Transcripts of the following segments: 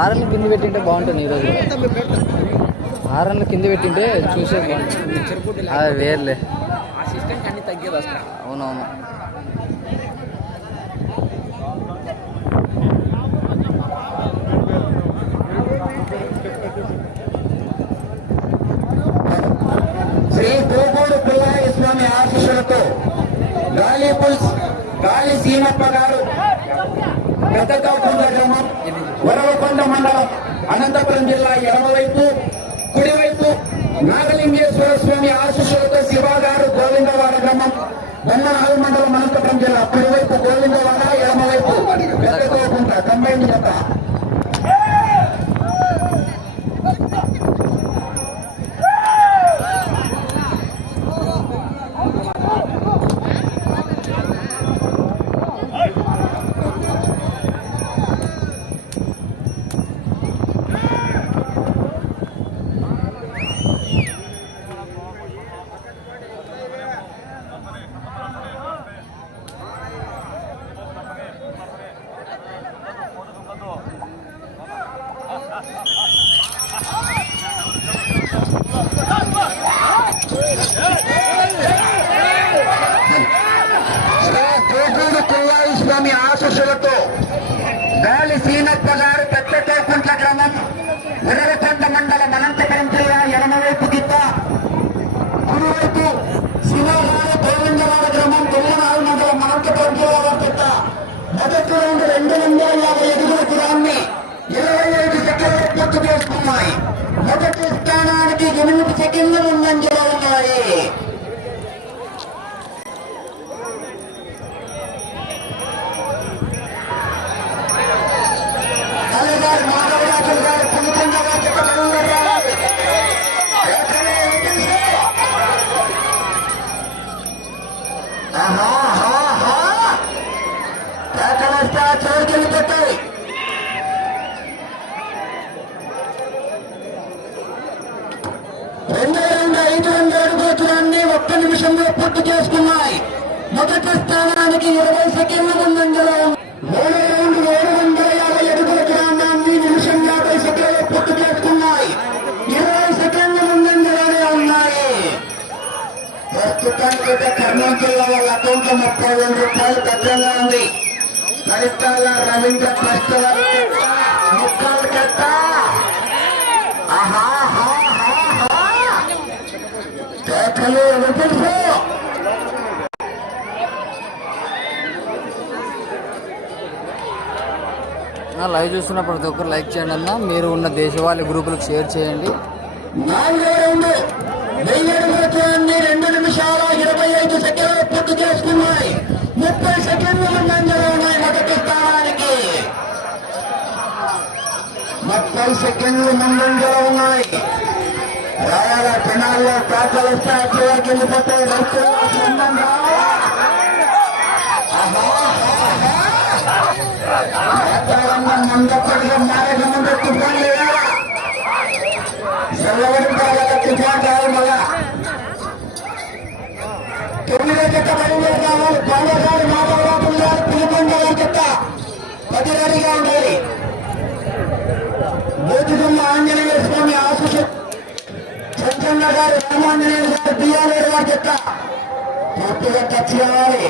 ఆరన్లు కింద పెట్టింటే బాగుంటుంది ఈరోజు ఆరన్లు కింద పెట్టింటే చూసే బాగుంటుంది. అది వేర్లే. అవునవును. శ్రీ గోగూడు పిల్లయ్య స్వామి ఆశీస్సులతో గాలి పుల్స్ గాలి సీమప్ప గారు పెద్దకాకుండ గ్రామం వరవకొండ మండలం అనంతపురం జిల్లా ఎడమవైపు కుడివైపు నాగలింగేశ్వర స్వామి ఆశీస్సులతో శివ గారు గోవిందవాడ గ్రామం బొమ్మనాలు మండలం అనంతపురం జిల్లా కుడివైపు గోవిందవాడ ఎడమవైపు పెద్దకోకుంట కంబైండ్ జత శ్రీ కోటూరు కుల్లాయి స్వామి ఆశీస్సులతో గాలి సీనప్ప గారు పెద్దతోకుంట్ల గ్రామం ఉరవకొండ మండలం అనంతపురం జిల్లా ఎడమవైపు గిత్త కుడివైపు శివగారు గోవిందవాడ గ్రామం తొమ్మినాడు మండలం అనంతపురం జిల్లా గిత్త మొదటి రౌండ్ రెండు వందల యాభై ఎదుగుల దూరాన్ని ఇరవై ఐదు సెకండ్లు పూర్తి చేసుకున్నాయి మొదటి స్థానానికి ఎనిమిది సెకండ్లు ముందంజలో ఉన్నాయి నిమిషంలో పూర్తి చేసుకున్నాయి. మొదటి స్థానానికి ఇరవై సెకండ్ల ముందంజలో ఉంది. ఏడు వందల యాభై అడుగుల నిమిషం యాభై సెకండ్లు పూర్తి చేసుకున్నాయి. ఇరవై సెకండ్ల ముందంజలోనే ఉన్నాయి. ప్రస్తుతానికి కర్నూలు జిల్లా వాళ్ళ అకౌంట్లో ముప్పై రెండు రూపాయలు భద్రంగా ఉంది. రవీంద్ర ట్రస్ట్ ముక్కలు కట్ట. లైవ్ చూస్తున్న ప్రతి ఒక్కరు లైక్ చేయండి అన్న. మీరు ఉన్న దేశవాళీ గ్రూపులకు షేర్ చేయండి. రౌండ్ నిమిషాల ఇరవై ఐదు సెకండ్లు పూర్తి చేసుకున్నాయి. ముప్పై సెకండ్లు ఉన్నాయి మొదటి స్థానానికి. ముప్పై సెకండ్లు ముందంజలో ఉన్నాయి. రాయాల పెనాల్లో తాకలు వస్తే అక్కడ వెళ్ళిపోతే రైతులు సంబంధం రావాలా? ఆహా, ఆహా. వాతావరణం మందపడిగా మారక ముందు తుఫాన్ లేదా చల్లబడి బాగా తుఫాన్ రావాలి మళ్ళా తొమ్మిదో చెత్త బయలుదేరి కావాలి పాలగారు మాధవరాజు గారు పిలుపుండ గారి చెత్త పది గారు రామాంజనేయ గారు బియ్యాలేరు గారి చెత్త పూర్తిగా టచ్ కావాలి.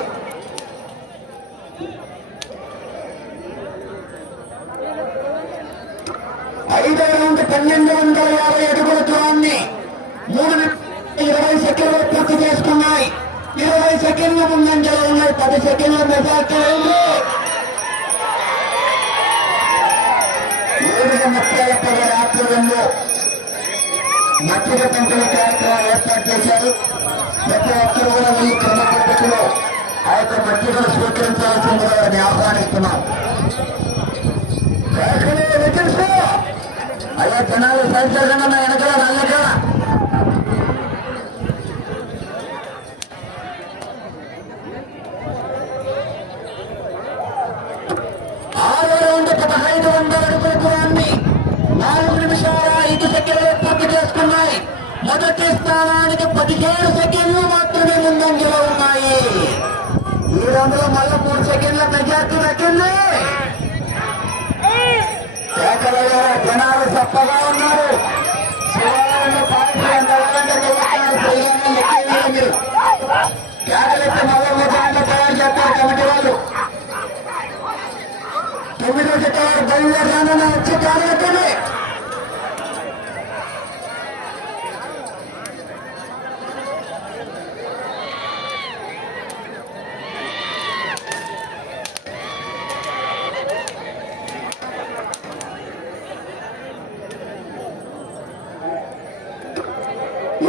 ఐదో రౌండ్ పన్నెండు వందల యాభై అడుగుల దూరాన్ని మూడు ఇరవై సెకండ్లు పూర్తి చేసుకున్నాయి. ఇరవై సెకండ్ల ముందంజలో ఉన్నాయి. పది సెకండ్ల మెజార్టీ ఉంది. ఏడుగా ముఖ్యాల పది ఆధ్వర్యంలో మధ్య పంటల కార్యక్రమం ఏర్పాటు చేశారు ప్రతి ఒక్కరు కూడా ఈ క్రమ పద్ధతిలో ఆ యొక్క మధ్యలో స్వీకరించాల్సిందిగా వారిని ఆహ్వానిస్తున్నాం అయ్యా జనాలు సంచలనం వెనకాల నల్లకాల మొదటి స్థానానికి పదిహేడు సెకండ్లు మాత్రమే ముందంజలో ఉన్నాయి. ఈ రంగులో మళ్ళీ మూడు సెకండ్ల మెజార్టీ దక్కింది జనాలు చప్పగా ఉన్నారు. శివాలయంలో తయారు చేస్తారు కమిటీ వాళ్ళు. వచ్చి కార్యక్రమే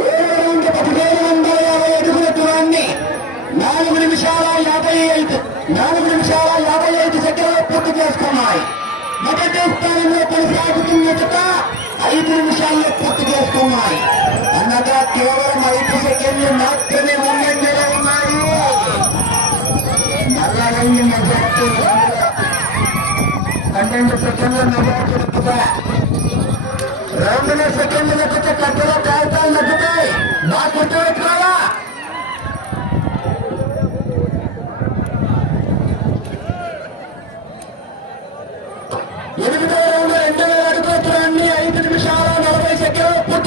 ఏడు వందల పదిహేను వందల యాభై అడుగుల దూరాన్ని నాలుగు నిమిషాల యాభై ఐదు నాలుగు నిమిషాల యాభై ఐదు సెకండ్లు పూర్తి చేసుకున్నాయి మొదటి స్థానంలో కొనసాగుతున్న జత ఐదు నిమిషాల్లో పూర్తి చేస్తున్నాయి అనగా కేవలం ఐదు సెకండ్లు మాత్రమే ముందంజలో ఉన్నాయి నల్లగైంది మెజార్టీ పన్నెండు సెకండ్ల మెజార్టీ ఎక్కువ రెండున్నర సెకండ్లు లేకపోతే కట్టెలో కాగితాలు నగ్గుతాయి నా గుర్తుపెట్టుకోవాలా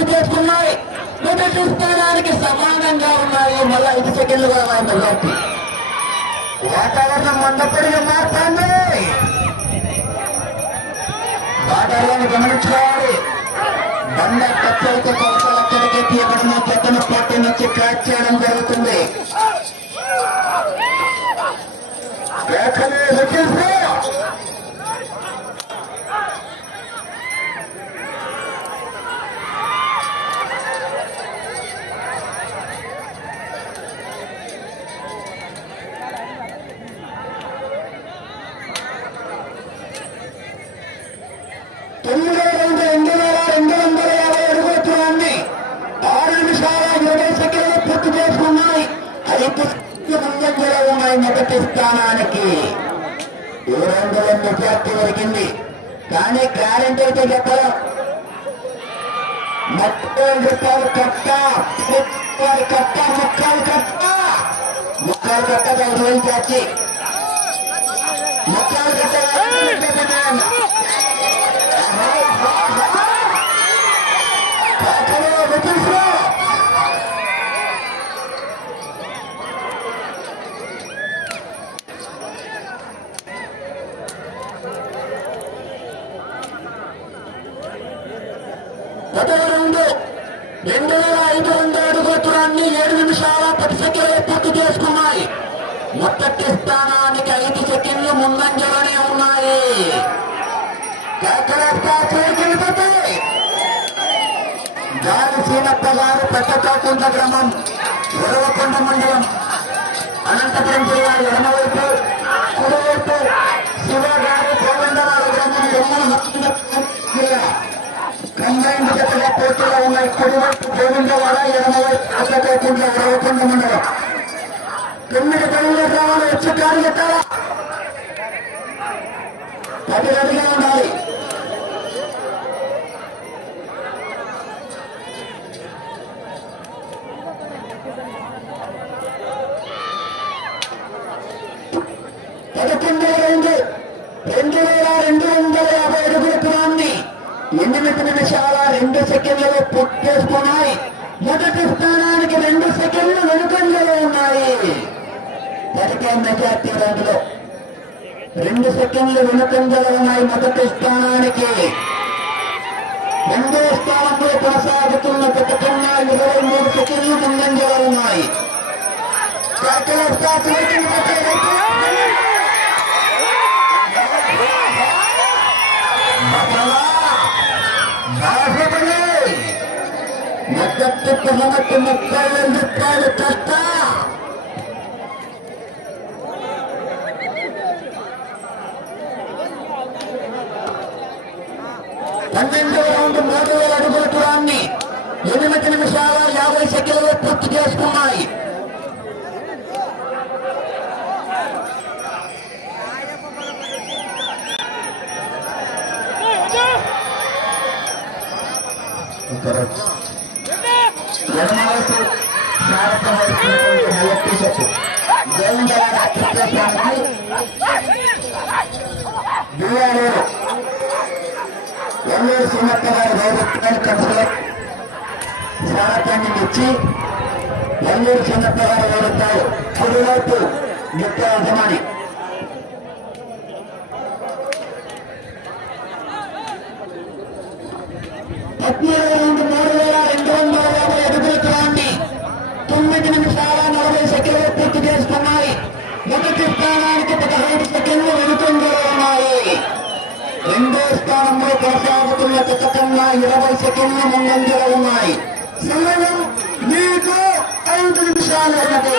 గుర్తు చేసుకున్నాయి మొదటి స్థానానికి సమానంగా ఉన్నాయి మళ్ళీ ఐదు సెకండ్లు కూడా ఉన్నాయి మెజార్టీ వాతావరణం మందపడిగా మారుతుంది వాతావరణాన్ని గమనించుకోవాలి. బండ కట్టలతో కొలతలు అక్కడికి తీయబడిన జతను పట్టి నుంచి ట్రాక్ చేయడం జరుగుతుంది. రేఖలే మొదటి స్థానానికి ఏడు వందల మెజార్టీ దొరికింది కానీ గ్యారంటీ అయితే చెప్పడం ముప్పై రూపాయలు కట్ట ముప్పై కట్ట ముక్కలు కట్ట. ముక్కలు కట్ట ఐదు వేలు చాచి ముక్కలు కట్ట గత రెండు రెండు వేల ఐదు వందల అడుగుల దూరాన్ని ఏడు నిమిషాల పది సెకండ్లు పూర్తి చేసుకున్నాయి. మొదటి స్థానానికి ఐదు సెకండ్లు ముందంజలోనే ఉన్నాయి. కేకలేస్తా గాలి సీనప్ప గారు పెట్టకాకుంట గ్రామం ఉరవకొండ మండలం అనంతపురం జిల్లా ఎడమవైపు కుడివైపు శివ గారు గోవిందరావు గ్రామం జిల్లా జతగా పోటీలో ఉన్నాయి కుడివైపు గోవిందవాడ ఎడమవైపు అత్తకైకుంట్ల ఉరవకొండ మండలం తొమ్మిది పనులు గ్రామాలు వచ్చి కారు పెట్టాలా పది రెడీగా ఉండాలి పదకొండవ రౌండ్ రెండు వేల రెండు వందల యాభై అడుగుల దూరాన్ని ఎనిమిది నిమిషాల రెండు సెకండ్లలో పూర్తి చేసుకున్నాయి మొదటి స్థానానికి రెండు సెకండ్లు వెనుకంజలో ఉన్నాయి పదికే మెజార్టీ రౌండ్లో రెండు సెకండ్లు వెనుకంజలో ఉన్నాయి మొదటి స్థానానికి. రెండో స్థానంలో కొనసాగుతున్న పథకం ఇరవై మూడు సెకండ్లు ముందంజలో ఉన్నాయి మొదటి పొగమటి ముప్పై వేల రూపాయలు కష్టం పన్నెండవ రౌండ్ మూడు వేల అడుగుల దూరాన్ని ఎనిమిది నిమిషాల యాభై సెకండ్లు పూర్తి చేసుకున్నాయి. ఎడమవైపు బిఆర్ఓ సీనప్ప గారి గౌరవ కౌన్సిలర్ స్వాగతాన్ని మెచ్చి వల్లూరు చిన్నప్ప గారు వెళ్తారు కుడివైపు నిత్య యజమాని స్థానంలో కొనసాగుతున్న చిత్తకన్నా ఇరవై సెకండ్లు ముందంజలో ఉన్నాయి సమయం మీకు ఐదు నిమిషాలు ఉన్నది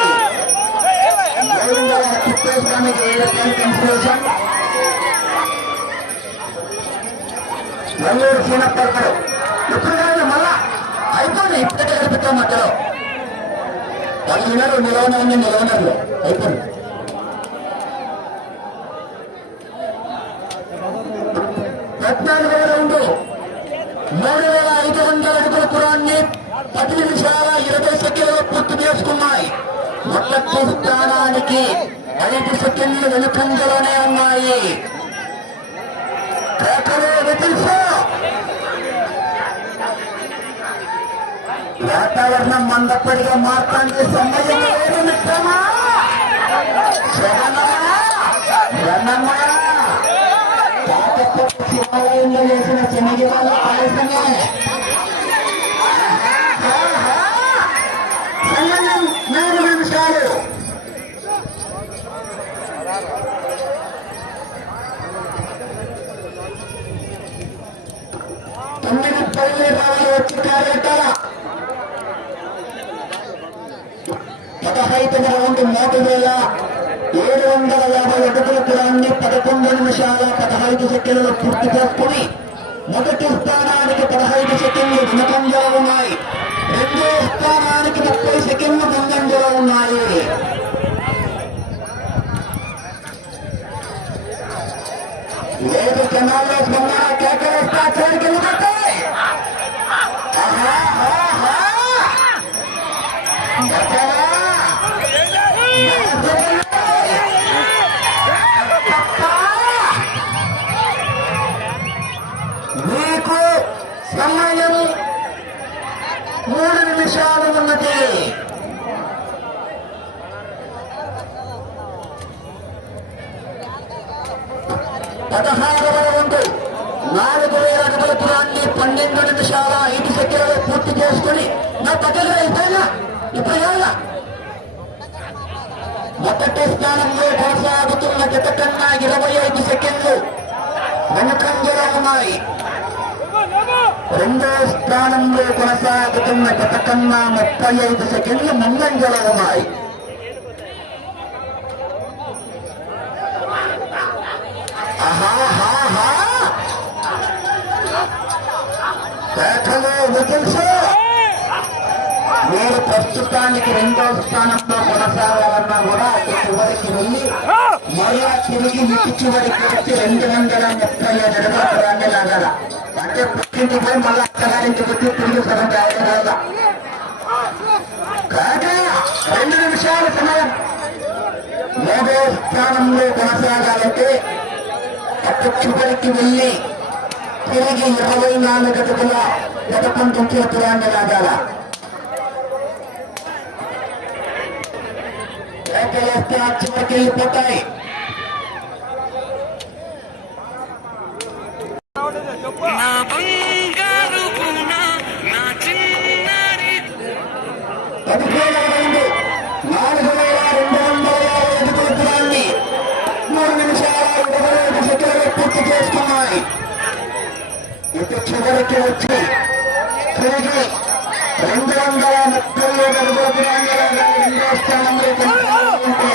గోవిందరావు తిప్పేశ్వరానికి ఏఎస్ఎల్ కన్సలేషన్ ఇప్పుడు కాదు మళ్ళా అయిపోయింది. ఇప్పటికే గడిపిస్తాం మధ్యలో. పదిహేను వినరు నిలవనరు అయిపోయింది పద్నాలుగు రౌండ్ మూడు వేల ఐదు వందల అడుగుల పురాన్ని పది నిమిషాల ఇరవై సెకండ్లు పూర్తి చేసుకున్నాయి మొదటి స్థానానికి ఐదు సెకండ్లు వెనుకంజలోనే ఉన్నాయి. వాతావరణం మందప్పటిగా మార్పానికి సమయం లేదు మిత్రమా? శరణమా? చేసిన ఆలస్యమే పల్లె పదహైదు రౌండ్ మూడు వేల ఏడు వందల యాభై అడుగుల దూరాన్ని పదకొండు నిమిషాల పదహైదు సెకండ్లు పూర్తి చేసుకుని మొదటి స్థానానికి పదహైదు సెకండ్లు వెనుకంజలో ఉన్నాయి. రెండో స్థానానికి ముప్పై సెకండ్లు ముందంజలో ఉన్నాయి. ఏడు జనాల్లో స్పందన కేకలేస్తా చేరుకెళ్ళిపోతే మీకు సమయం మూడు నిమిషాలు ఉన్నది. పదహారవ రౌండ్. నాలుగు వేల అడుగుల దూరాన్ని పన్నెండు నిమిషాల ఐదు సెకండ్లు పూర్తి చేసుకుని నా పక్కన అయిపోయినా ఇప్పుడు ఎలా మొదటి స్థానంలో కొనసాగుతున్న జత కన్నా ఇరవై ఐదు సెకండ్లు వెనకంజలో ఉన్నాయి. రెండో స్థానంలో కొనసాగుతున్న జత కన్నా ముప్పై ఐదు సెకండ్లు ముందంజలో ఉన్నాయి. ప్రస్తుతానికి రెండో స్థానంలో కొనసాగాలన్నా కూడా చివరికి వెళ్ళి మరలా తిరిగి ఇటు చివరికి వచ్చి రెండు వందల ముప్పై ఐదు అడుగుల లాగాల. అంటే పుట్టింటి పోయి మళ్ళీ అత్తగారింటికి వచ్చి తిరిగి సగం రెండు నిమిషాల సమయం. మూడో స్థానంలో కొనసాగాలంటే అటు చివరికి వెళ్ళి తిరిగి ఇరవై నాలుగు అడుగుల పదకొండు లాగాల కేకలేస్తే ఆ చివరికి వెళ్ళిపోతాయి నా బంగారు పూన నా చిన్నారి పదిహేను రౌండ్ నాలుగు వేల రెండు వందల యాభై అడుగుల దూరాన్ని మూడు నిమిషాల ఇరవై ఐదు సెకండ్లు పూర్తి చేసుకున్నాయి ఇటు చివరికి వచ్చి తిరిగి రెండు వందల ముప్పై ఏడు అడుగుల దూరాన్ని రెండో స్థానంలో కొనసాగుతుంటే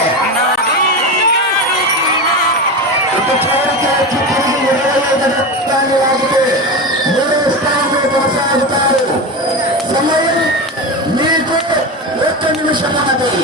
చివరికి వచ్చి తిరిగి ఇరవై ఐదు లాగితే మూడో స్థానంలో కొనసాగుతారు సమయం మీకు ఒక్క నిమిషం అన్నది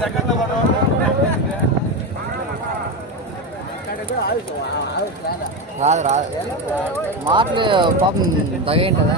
జగన్ రాదు రాదు మాటలు పాపం తగేంటదా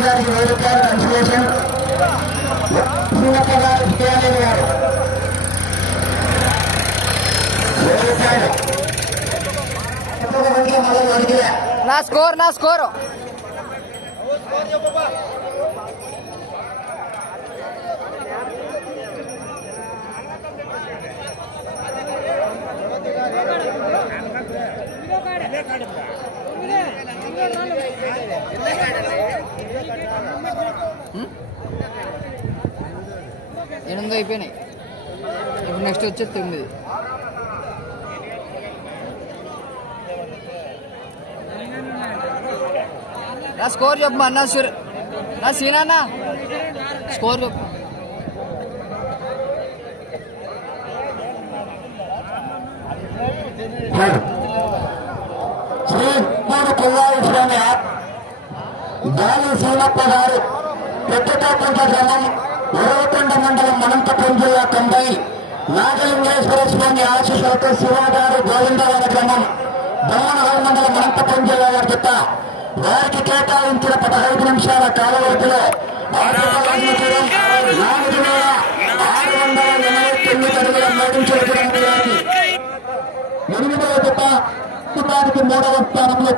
గారికి వెయ్యి రూపాయలు కన్సలేషన్ సీనప్ప గారు విజయానంద గారు వెయ్యి రూపాయలు ఒక్కొక్క మందికి మళ్ళీ అడిగిరా నా స్కోర్ నా స్కోర్ ఎనిమిది అయిపోయినాయి ఇప్పుడు నెక్స్ట్ వచ్చేది తొమ్మిది నా స్కోర్ చెప్పు అన్నా సూర్ నా సీనా స్కోర్ చెప్పు శ్రీ మూడు కొల్లాయి స్వామి గాలి సీనప్ప గారు పెద్దతోపంట గ్రామం ఉరవకొండ మండలం మనంతపురం జిల్లా తొంభై నాగలింగేశ్వర స్వామి ఆశీస్సులతో శివగారు గోవిందవాడ గ్రామం దమ్మనగల్ మండలం అనంతపురం జిల్లా వారి చెత్త. వారికి కేటాయించిన పదహైదు నిమిషాల కాల వ్యవధిలో నాలుగు వేల ఆరు వందల ఎనభై తొమ్మిది అడుగుల మూడు చేతుల ఎనిమిదవ చెత్త. ప్రస్తుతానికి మూడవ స్థానంలో